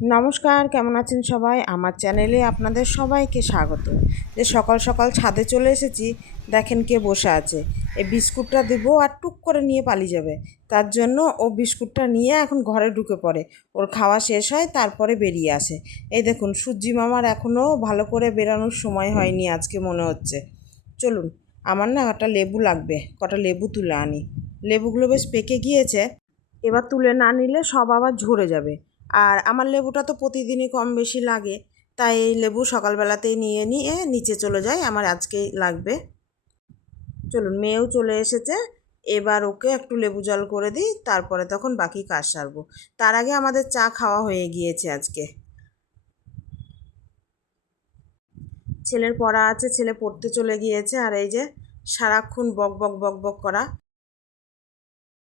নমস্কার, কেমন আছেন সবাই? আমার চ্যানেলে আপনাদের সবাইকে স্বাগত। যে সকাল সকাল ছাদে চলে এসেছি, দেখেন কে বসে আছে। এই বিস্কুটটা দেবো আর টুক করে নিয়ে পালিয়ে যাবে। তার জন্য ও বিস্কুটটা নিয়ে এখন ঘরে ঢুকে পড়ে। ওর খাওয়া শেষ হয়, তারপরে বেরিয়ে আসে। এই দেখুন, সূর্যি মামার এখনও ভালো করে বেরানোর সময় হয়নি আজকে মনে হচ্ছে। চলুন, আমার না একটা লেবু লাগবে, কটা লেবু তুলে আনি। লেবুগুলো বেশ পেকে গিয়েছে, এবার তুলে না নিলে সব আবার ঝরে যাবে। আর আমার লেবুটা তো প্রতিদিনই কম বেশি লাগে, তাই এই লেবু সকালবেলাতেই নিয়ে নিয়ে নিচে চলে যায়, আমার আজকেই লাগবে। চলুন, মেয়েও চলে এসেছে, এবার ওকে একটু লেবু জল করে দিই, তারপরে তখন বাকি কাজ সারবো। তার আগে আমাদের চা খাওয়া হয়ে গিয়েছে আজকে। ছেলের পড়া আছে, ছেলে পড়তে চলে গিয়েছে, আর এই যে সারাক্ষণ বক বক বক বক করা।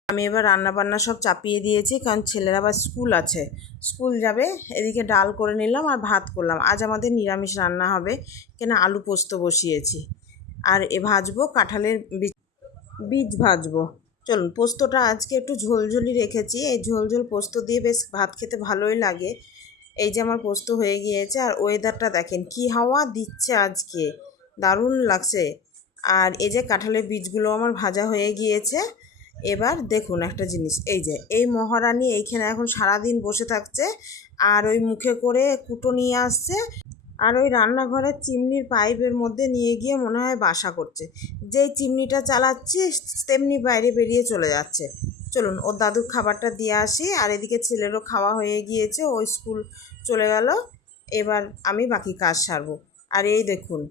আমি এবার রান্নাবান্না সব চাপিয়ে দিয়েছি, কারণ ছেলের আবার স্কুল আছে, স্কুল যাবে। এদিকে ডাল করে নিলাম আর ভাত করলাম। আজ আমাদের নিরামিষ রান্না হবে, কেন আলু পোস্ত বসিয়েছি। আর ভাজবো কাঁঠালের বীজ ভাজবো। চলুন, পোস্তটা আজকে একটু ঝোলঝোলি রেখেছি, এই ঝোলঝোল পোস্ত দিয়ে বেশ ভাত খেতে ভালোই লাগে। এই যে আমার পোস্ত হয়ে গিয়েছে, আর ওয়েদারটা দেখেন কি হাওয়া দিচ্ছে আজকে, দারুণ লাগছে। আর এই যে কাঁঠালের বীজগুলো আমার ভাজা হয়ে গিয়েছে। এবার দেখুন একটা জিনিস, এই যে এই মহারানী এইখানে এখন সারাদিন বসে থাকছে, আর ওই মুখে করে কুটো নিয়ে আসছে, আর ওই রান্নাঘরের চিমনির পাইপের মধ্যে নিয়ে গিয়ে মনে হয় বাসা করছে। যেই চিমনিটা চালাচ্ছি তেমনি বাইরে বেরিয়ে চলে যাচ্ছে। চলুন, ওর দাদুর খাবারটা দিয়ে আসি। আর এদিকে ছেলেরও খাওয়া হয়ে গিয়েছে, ও স্কুল চলে গেল। এবার আমি বাকি কাজ সারবো। আর এই দেখুন,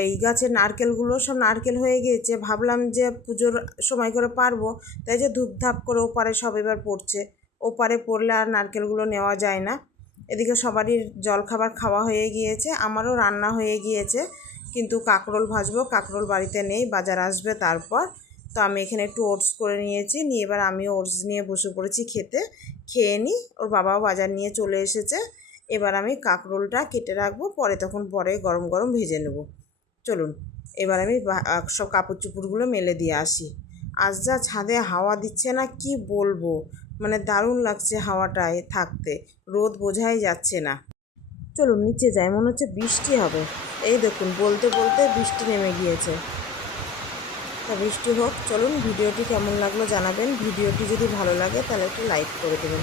এই গাছের নারকেলগুলো সব নারকেল হয়ে গিয়েছে, ভাবলাম যে পুজোর সময় করে পারবো, তাই যে ধূপধাপ করে ওপারে সব এবার পড়ছে। ওপারে পড়লে আর নারকেলগুলো নেওয়া যায় না। এদিকে সবারই জলখাবার খাওয়া হয়ে গিয়েছে, আমারও রান্না হয়ে গিয়েছে, কিন্তু কাঁকরোল ভাজবো। কাঁকরোল বাড়িতে নেই, বাজার আসবে তারপর। তো আমি এখানে একটু ওটস করে নিয়েছি, নিয়ে এবার আমিও ওটস নিয়ে বসে পড়েছি খেতে। খেয়ে নিই, ওর বাবাও বাজার নিয়ে চলে এসেছে। এবার আমি কাঁকরোলটা কেটে রাখবো, পরে গরম গরম ভেজে নেব। চলুন, এবার আমি সব কাপড় চোপড়গুলো মেলে দিয়ে আসি। আজ যা ছাদে হাওয়া দিচ্ছে না, কি বলবো, মানে দারুণ লাগছে হাওয়াটায় থাকতে, রোদ বোঝাই যাচ্ছে না। চলুন নিচে যাই, মনে হচ্ছে বৃষ্টি হবে। এই দেখুন, বলতে বলতে বৃষ্টি নেমে গিয়েছে। তা বৃষ্টি হোক। চলুন, ভিডিওটি কেমন লাগলো জানাবেন। ভিডিওটি যদি ভালো লাগে তাহলে একটু লাইক করে দেবেন।